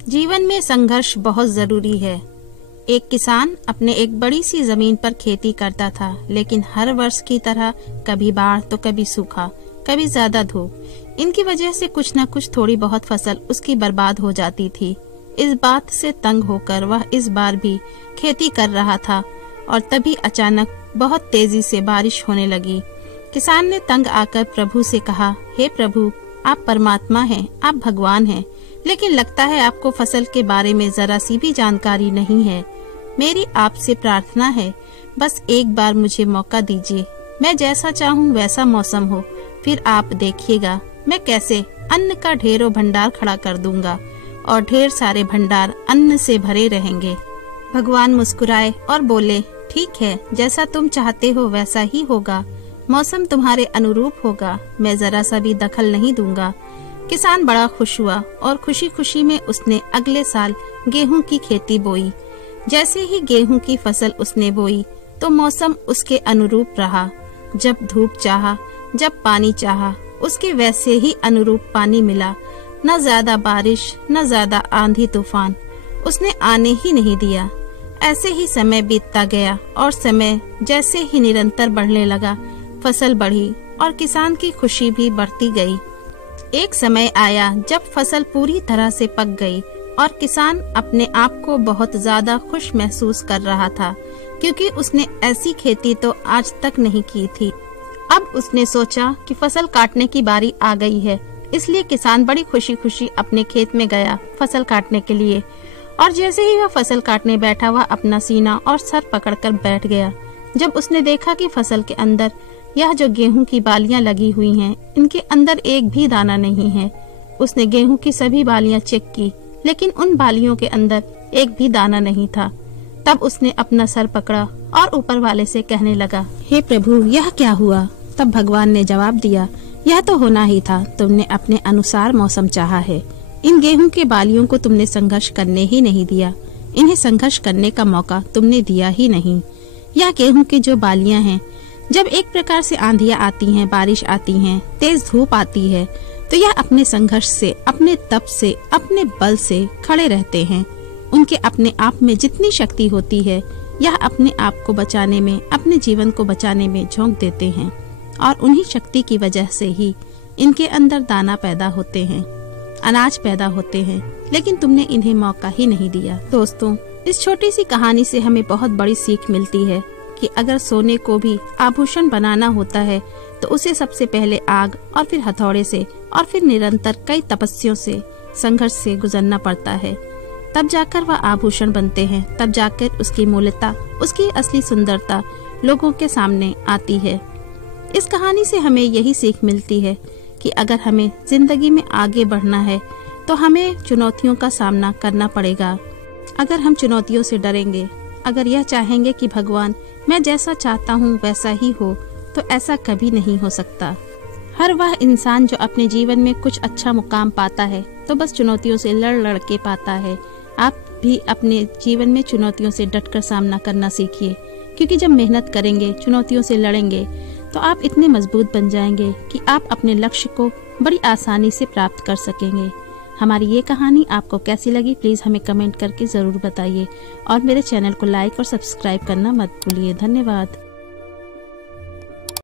जीवन में संघर्ष बहुत जरूरी है। एक किसान अपने एक बड़ी सी जमीन पर खेती करता था, लेकिन हर वर्ष की तरह कभी बाढ़ तो कभी सूखा, कभी ज्यादा धूप। इनकी वजह से कुछ न कुछ थोड़ी बहुत फसल उसकी बर्बाद हो जाती थी। इस बात से तंग होकर वह इस बार भी खेती कर रहा था और तभी अचानक बहुत तेजी से बारिश होने लगी। किसान ने तंग आकर प्रभु से कहा, हे प्रभु, आप परमात्मा हैं, आप भगवान हैं, लेकिन लगता है आपको फसल के बारे में जरा सी भी जानकारी नहीं है। मेरी आपसे प्रार्थना है, बस एक बार मुझे मौका दीजिए। मैं जैसा चाहूँ वैसा मौसम हो, फिर आप देखिएगा मैं कैसे अन्न का ढेरों भंडार खड़ा कर दूंगा और ढेर सारे भंडार अन्न से भरे रहेंगे। भगवान मुस्कुराए और बोले, ठीक है, जैसा तुम चाहते हो वैसा ही होगा। मौसम तुम्हारे अनुरूप होगा, मैं जरा सा भी दखल नहीं दूंगा। किसान बड़ा खुश हुआ और खुशी खुशी में उसने अगले साल गेहूं की खेती बोई। जैसे ही गेहूं की फसल उसने बोई तो मौसम उसके अनुरूप रहा। जब धूप चाहा, जब पानी चाहा, उसके वैसे ही अनुरूप पानी मिला। न ज्यादा बारिश न ज्यादा आंधी तूफान उसने आने ही नहीं दिया। ऐसे ही समय बीतता गया और समय जैसे ही निरंतर बढ़ने लगा, फसल बढ़ी और किसान की खुशी भी बढ़ती गई। एक समय आया जब फसल पूरी तरह से पक गई और किसान अपने आप को बहुत ज्यादा खुश महसूस कर रहा था, क्योंकि उसने ऐसी खेती तो आज तक नहीं की थी। अब उसने सोचा कि फसल काटने की बारी आ गई है, इसलिए किसान बड़ी खुशी खुशी अपने खेत में गया फसल काटने के लिए। और जैसे ही वह फसल काटने बैठा, वह अपना सीना और सर पकड़कर बैठ गया। जब उसने देखा कि फसल के अंदर यह जो गेहूं की बालियां लगी हुई हैं, इनके अंदर एक भी दाना नहीं है। उसने गेहूं की सभी बालियां चेक की, लेकिन उन बालियों के अंदर एक भी दाना नहीं था। तब उसने अपना सर पकड़ा और ऊपर वाले से कहने लगा, हे प्रभु, यह क्या हुआ? तब भगवान ने जवाब दिया, यह तो होना ही था, तुमने अपने अनुसार मौसम चाहा है। इन गेहूं के बालियों को तुमने संघर्ष करने ही नहीं दिया, इन्हें संघर्ष करने का मौका तुमने दिया ही नहीं। यह गेहूं की जो बालियां हैं, जब एक प्रकार से आंधियां आती हैं, बारिश आती हैं, तेज धूप आती है, तो यह अपने संघर्ष से, अपने तप से, अपने बल से खड़े रहते हैं। उनके अपने आप में जितनी शक्ति होती है, यह अपने आप को बचाने में, अपने जीवन को बचाने में झोंक देते हैं और उन्हीं शक्ति की वजह से ही इनके अंदर दाना पैदा होते हैं, अनाज पैदा होते हैं, लेकिन तुमने इन्हें मौका ही नहीं दिया। दोस्तों, इस छोटी सी कहानी से हमें बहुत बड़ी सीख मिलती है कि अगर सोने को भी आभूषण बनाना होता है तो उसे सबसे पहले आग और फिर हथौड़े से और फिर निरंतर कई तपस्याओं से, संघर्ष से गुजरना पड़ता है। तब जाकर वह आभूषण बनते हैं, तब जाकर उसकी मूल्यता, उसकी असली सुंदरता लोगों के सामने आती है। इस कहानी से हमें यही सीख मिलती है कि अगर हमें जिंदगी में आगे बढ़ना है तो हमें चुनौतियों का सामना करना पड़ेगा। अगर हम चुनौतियों से डरेंगे, अगर यह चाहेंगे कि भगवान मैं जैसा चाहता हूँ वैसा ही हो, तो ऐसा कभी नहीं हो सकता। हर वह इंसान जो अपने जीवन में कुछ अच्छा मुकाम पाता है तो बस चुनौतियों से लड़ के पाता है। आप भी अपने जीवन में चुनौतियों से डटकर सामना करना सीखिए, क्योंकि जब मेहनत करेंगे, चुनौतियों से लड़ेंगे, तो आप इतने मजबूत बन जाएंगे कि आप अपने लक्ष्य को बड़ी आसानी से प्राप्त कर सकेंगे। हमारी ये कहानी आपको कैसी लगी, प्लीज हमें कमेंट करके जरूर बताइए और मेरे चैनल को लाइक और सब्सक्राइब करना मत भूलिए। धन्यवाद।